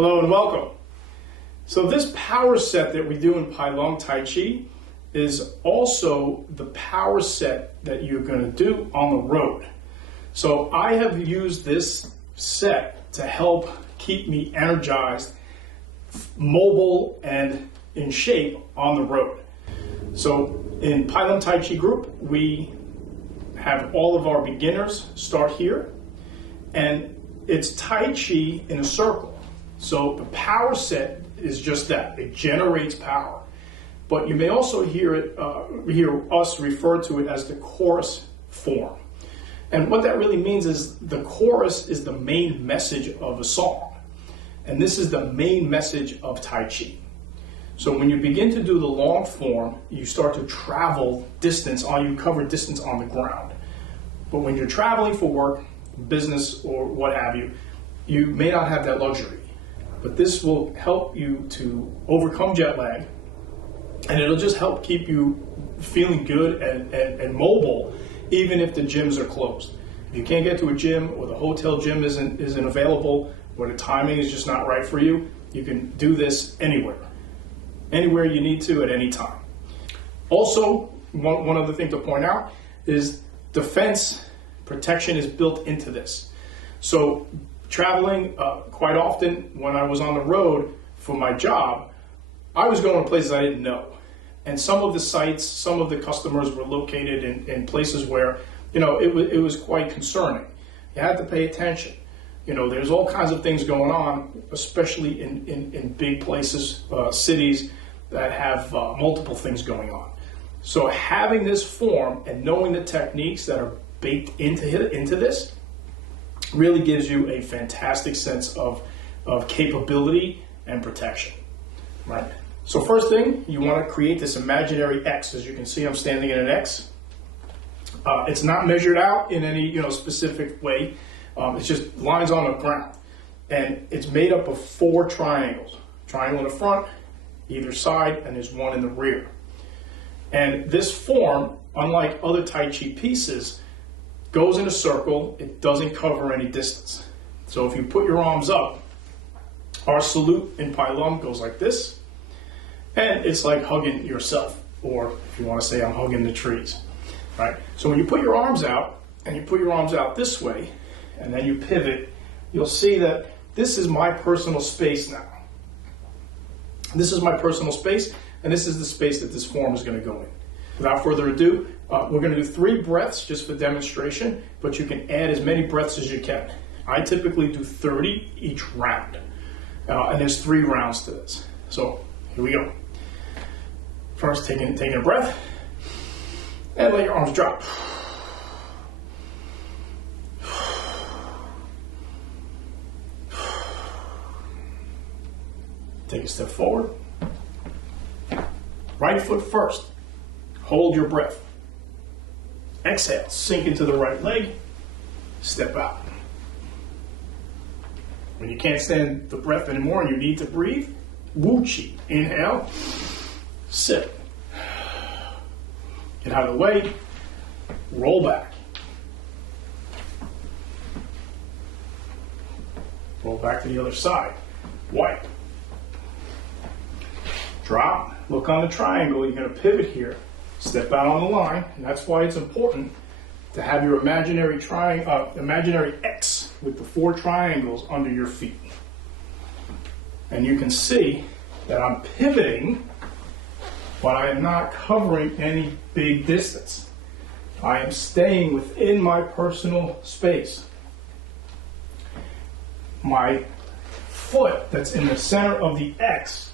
Hello and welcome. So this power set that we do in Tai Chi is also the power set that you're going to do on the road. So I have used this set to help keep me energized, mobile, and in shape on the road. So in Tai Chi group, we have all of our beginners start here, and it's Tai Chi in a circle. So the power set is just that. It generates power. But you may also hear us refer to it as the chorus form. And what that really means is the chorus is the main message of a song. And this is the main message of Tai Chi. So when you begin to do the long form, you start to travel distance, you cover distance on the ground. But when you're traveling for work, business, or what have you, you may not have that luxury. But this will help you to overcome jet lag, and it'll just help keep you feeling good and mobile, even if the gyms are closed. If you can't get to a gym, or the hotel gym isn't available, or the timing is just not right for you, you can do this anywhere you need to at any time. Also, one other thing to point out is defense protection is built into this. So traveling quite often when I was on the road for my job, I was going to places I didn't know. And some of the sites, some of the customers were located in places where, it was quite concerning. You had to pay attention. There's all kinds of things going on, especially in big places, cities that have multiple things going on. So having this form and knowing the techniques that are baked into this really gives you a fantastic sense of capability and protection, right? So first thing, you want to create this imaginary X. As you can see, I'm standing in an X. It's not measured out in any specific way. It's just lines on the ground. And it's made up of 4 triangles. Triangle in the front, either side, and there's one in the rear. And this form, unlike other Tai Chi pieces, goes in a circle. It doesn't cover any distance. So if you put your arms up, our salute in Pai Lum goes like this, and it's like hugging yourself, or if you want to say I'm hugging the trees, right? So when you put your arms out, and you put your arms out this way, and then you pivot, you'll see that this is my personal space now. This is my personal space, and this is the space that this form is going to go in. Without further ado, we're going to do 3 breaths just for demonstration, but you can add as many breaths as you can. I typically do 30 each round, and there's 3 rounds to this. So here we go. First, taking a breath, and let your arms drop. Take a step forward. Right foot first. Hold your breath. Exhale, sink into the right leg, step out. When you can't stand the breath anymore and you need to breathe, Wu Chi. Inhale, sit. Get out of the way, roll back. Roll back to the other side. Wipe. Drop, look on the triangle, you're going to pivot here. Step out on the line, and that's why it's important to have your imaginary X with the 4 triangles under your feet. And you can see that I'm pivoting, but I am not covering any big distance. I am staying within my personal space. My foot that's in the center of the X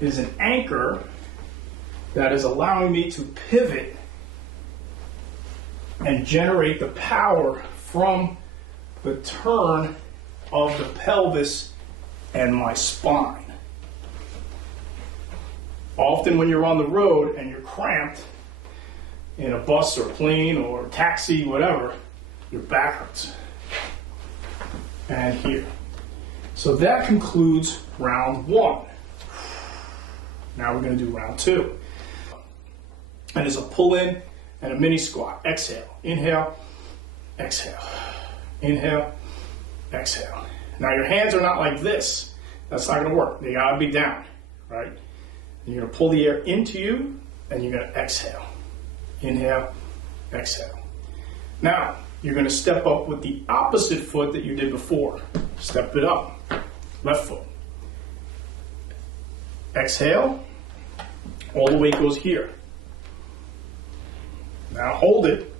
is an anchor that is allowing me to pivot and generate the power from the turn of the pelvis and my spine. Often when you're on the road and you're cramped in a bus or plane or taxi, whatever, your back hurts. And here. So that concludes round 1. Now we're going to do round 2. And there's a pull in and a mini squat. Exhale, inhale, exhale, inhale, exhale. Now your hands are not like this. That's not going to work. They got to be down, right? And you're going to pull the air into you, and you're going to exhale. Inhale, exhale. Now, you're going to step up with the opposite foot that you did before. Step it up. Left foot. Exhale. All the weight goes here. Now hold it.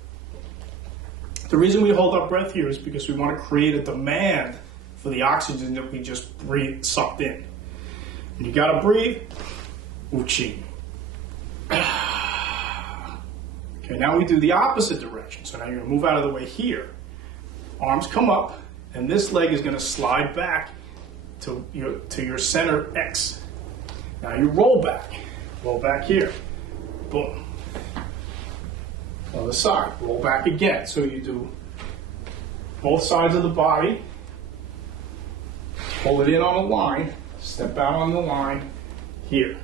The reason we hold our breath here is because we want to create a demand for the oxygen that we just sucked in. And you got to breathe. Uchi. Okay, now we do the opposite direction. So now you're going to move out of the way here. Arms come up, and this leg is going to slide back to your center X. Now you roll back. Roll back here. Boom. Other side. Roll back again. So you do both sides of the body. Hold it in on a line. Step out on the line. Here.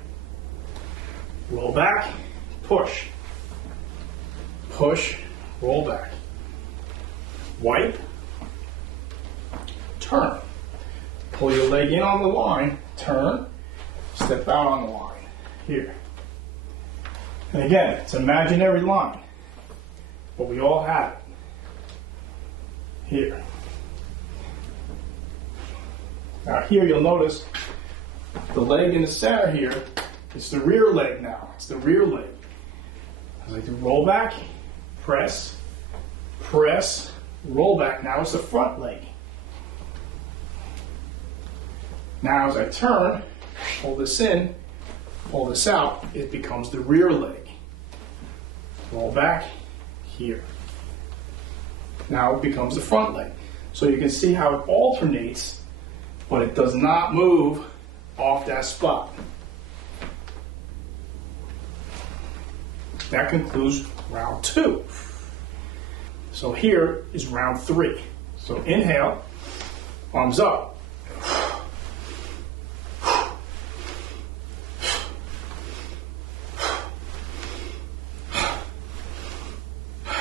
Roll back. Push. Push. Roll back. Wipe. Turn. Pull your leg in on the line. Turn. Step out on the line. Here. And again, it's an imaginary line. But we all have it. Here. Now here you'll notice the leg in the center here is the rear leg now. It's the rear leg. As I do roll back, press, press, roll back. Now it's the front leg. Now as I turn, pull this in, pull this out, it becomes the rear leg. Roll back, here. Now it becomes the front leg. So you can see how it alternates, but it does not move off that spot. That concludes round 2. So here is round 3. So inhale, arms up.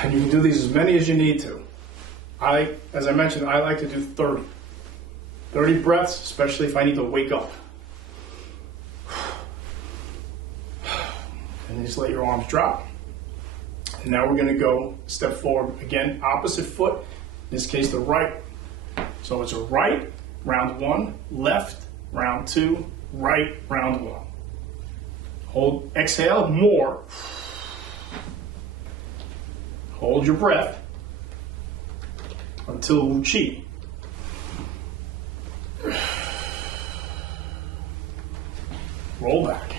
And you can do these as many as you need to. As I mentioned, I like to do 30. 30 breaths, especially if I need to wake up. And just let your arms drop. And now we're going to go step forward. Again, opposite foot, in this case the right. So it's a right, round 1, left, round 2, right, round 1. Hold, exhale, more. Hold your breath until Wu Chi. Roll back.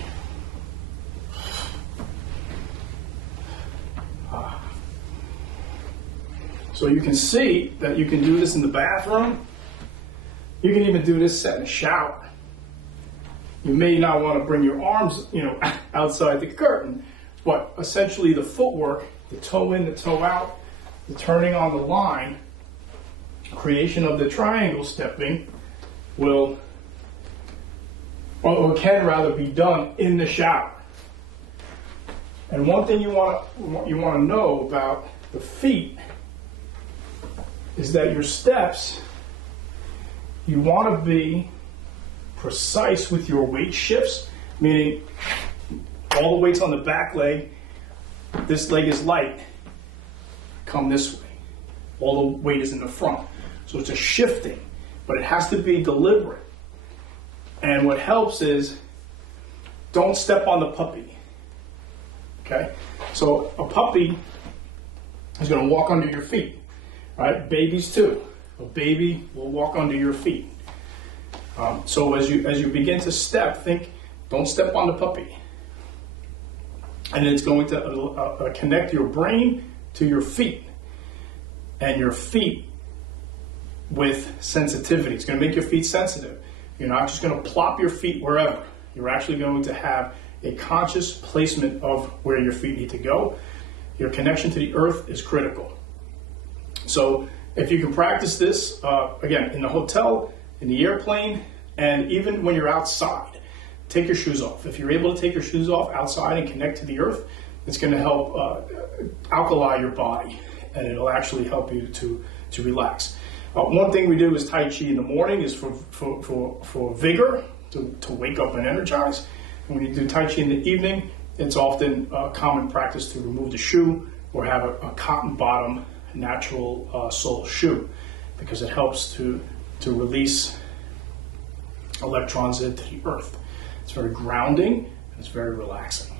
So you can see that you can do this in the bathroom. You can even do this set in a shower. You may not want to bring your arms, outside the curtain, but essentially the footwork, the toe in, the toe out, the turning on the line, creation of the triangle stepping will, or can rather, be done in the shower. And one thing you want to know about the feet is that your steps, you want to be precise with your weight shifts, meaning all the weight's on the back leg, this leg is light, come this way. All the weight is in the front. So it's a shifting, but it has to be deliberate. And what helps is don't step on the puppy. Okay? So a puppy is going to walk under your feet. Right? Babies too. A baby will walk under your feet. So as you begin to step, think, don't step on the puppy. And it's going to connect your brain to your feet. And your feet with sensitivity. It's going to make your feet sensitive. You're not just going to plop your feet wherever. You're actually going to have a conscious placement of where your feet need to go. Your connection to the earth is critical. So if you can practice this, again, in the hotel, in the airplane, and even when you're outside, take your shoes off. If you're able to take your shoes off outside and connect to the earth, it's going to help alkali your body, and it'll actually help you to relax. One thing we do is Tai Chi in the morning is for vigor, to wake up and energize. And when you do Tai Chi in the evening, it's often a common practice to remove the shoe or have a cotton bottom natural sole shoe, because it helps to release electrons into the earth. It's very grounding and it's very relaxing.